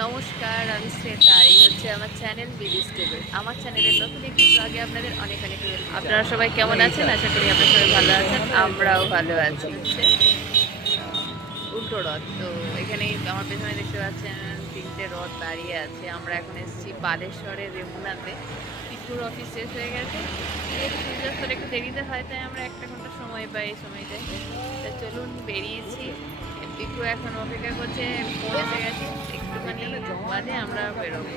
নমস্কার, আমি শ্বেতা। আর এই হচ্ছে আমার চ্যানেল বিডি স্টেবল। আমার চ্যানেলের নতুন একটি ব্লগে আপনাদের অনেক অনেক ওয়েলকাম। আপনারা সবাই কেমন আছেন? আশা করি আপনারা সবাই ভালো আছেন, আমরাও ভালো আছি। হচ্ছে উল্টো রথ। তো এখানেই আমার পেছনে দেখতে পাচ্ছেন 3টে রথ দাঁড়িয়ে আছে। আমরা এখন এসেছি বালেশ্বরের রেমুনাতে। পিকুর অফিস শেষ হয়ে গেছে, যেহেতু সূর্যাস্তটা একটু দেরিতে হয় তাই আমরা 1 ঘন্টা সময় পাই এই সময়টায়। তা চলুন, বেরিয়েছি। পিকু এখন অপেক্ষা করছে, পৌঁছে গেছি। একটুখানি বাদে আমরা বেরোবো।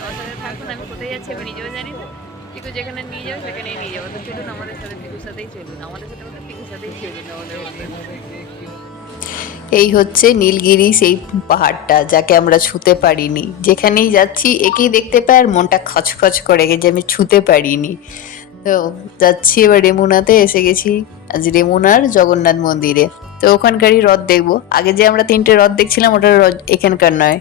আমার সাথে থাকুন, আমি কোথায় যাচ্ছি আমি নিজেও জানি না। পিকু যেখানে নিয়ে যাবো সেখানেই নিয়ে যাবো। তো চলুন আমাদের সাথে, পিকুর সাথেই চলুন, আমাদের সাথে বলতে পিকুর সাথেই চলুন আমাদের মধ্যে। এই হচ্ছে নীলগিরি, সেই পাহাড়টা যাকে আমরা ছুঁতে পারিনি। যেখানেই যাচ্ছি একেই দেখতে পাই আর মনটা খচখচ করে যে আমি ছুঁতে পারিনি। তো যাচ্ছি এবার রেমুনাতে, এসে গেছি আজ রেমুনার জগন্নাথ মন্দিরে। তো ওখানকারই রথ দেখবো। আগে যে আমরা 3টে রথ দেখছিলাম ওটা রথ এখানকার নয়,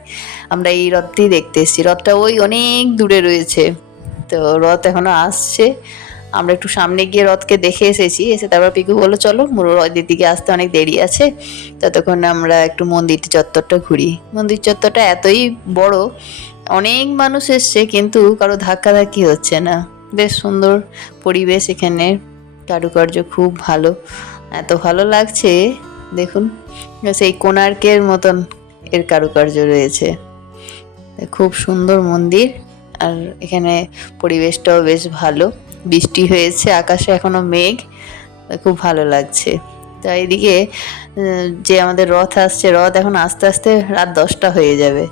আমরা এই রথটি দেখতে এসেছি। রথটা ওই অনেক দূরে রয়েছে। তো রথ এখনো আসছে। আমরা একটু সামনে গিয়ে রথকে দেখে এসেছি, এসে তারপর পিকু বললো চলো রথের দিকে আসতে অনেক দেরি আছে, ততক্ষণ আমরা একটু মন্দির চত্বরটা ঘুরি। মন্দির চত্বরটা এতই বড়, অনেক মানুষ এসছে কিন্তু কারো ধাক্কাধাক্কি হচ্ছে না। বেশ সুন্দর পরিবেশ এখানে, কারুকার্য খুব ভালো, এত ভালো লাগছে। দেখুন, সেই কোণার্কের মতন এর কারুকার্য রয়েছে। খুব সুন্দর মন্দির। আর এখানে পরিবেশটাও বেশ ভালো, বৃষ্টি হয়েছে, আকাশে এখনো মেঘ, খুব ভালো লাগছে। তো এইদিকে যে আমাদের রথ আসছে, রথ এখন আস্তে আস্তে রাত 10টা হয়ে যাবে।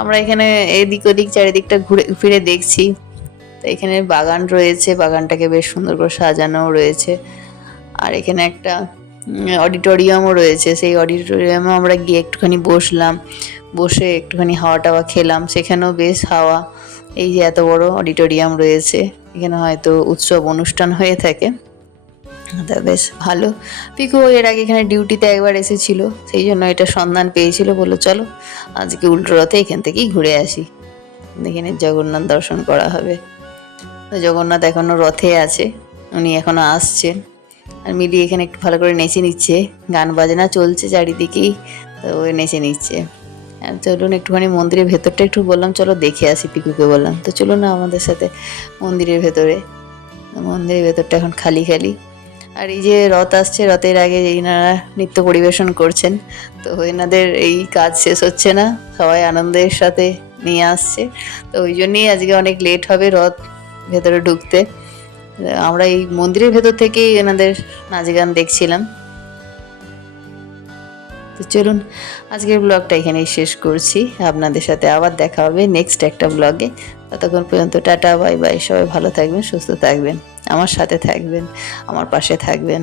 আমরা এখানে এদিক ওদিক চারিদিকটা ঘুরে ফিরে দেখছি। তো এখানে বাগান রয়েছে, বাগানটাকে বেশ সুন্দর করে সাজানো রয়েছে। আর এখানে একটা অডিটোরিয়ামও রয়েছে, সেই অডিটোরিয়ামে আমরা গিয়ে একটুখানি বসলাম, বসে একটুখানি হাওয়া টাওয়া খেলাম। সেখানেও বেশ হাওয়া। এই যে এত বড় অডিটোরিয়াম রয়েছে, এখানে হয়তো উৎসব অনুষ্ঠান হয়ে থাকে, তা বেশ ভালো। পিকু এর আগে এখানে ডিউটিতে একবার এসেছিল, সেই জন্য এটা সন্ধান পেয়েছিল, বললো চলো আজকে উল্টো রথে এখান থেকেই ঘুরে আসি, এখানে জগন্নাথ দর্শন করা হবে। জগন্নাথ এখনো রথে আছে, উনি এখনো আসছেন। আর মিলি এখানে একটু ভালো করে নেচে নিচ্ছে, গান বাজনা চলছে চারিদিকেই, তো ওই নেচে নিচ্ছে। আর চলুন একটুখানি মন্দিরের ভেতরটা একটু বললাম চলো দেখে আসি, পিকুকে বললাম তো চলুন না আমাদের সাথে মন্দিরের ভেতরে। মন্দিরের ভেতরটা এখন খালি খালি। আর এই যে রথ আসছে, রথের আগে এনারা নৃত্য পরিবেশন করছেন। তো এনাদের এই কাজ শেষ হচ্ছে না, সবাই আনন্দের সাথে নিয়ে আসছে। তো ওই জন্যই আজকে অনেক লেট হবে রথ ভেতরে ঢুকতে। আমরা এই মন্দিরের ভেতর থেকেই এনাদের নাচ গান দেখছিলাম। তো চলুন আজকের ব্লগটা এখানেই শেষ করছি, আপনাদের সাথে আবার দেখা হবে নেক্সট একটা ব্লগে। ততক্ষণ পর্যন্ত টাটা, বাই বাই। সবাই ভালো থাকবেন, সুস্থ থাকবেন, আমার সাথে থাকবেন, আমার পাশে থাকবেন।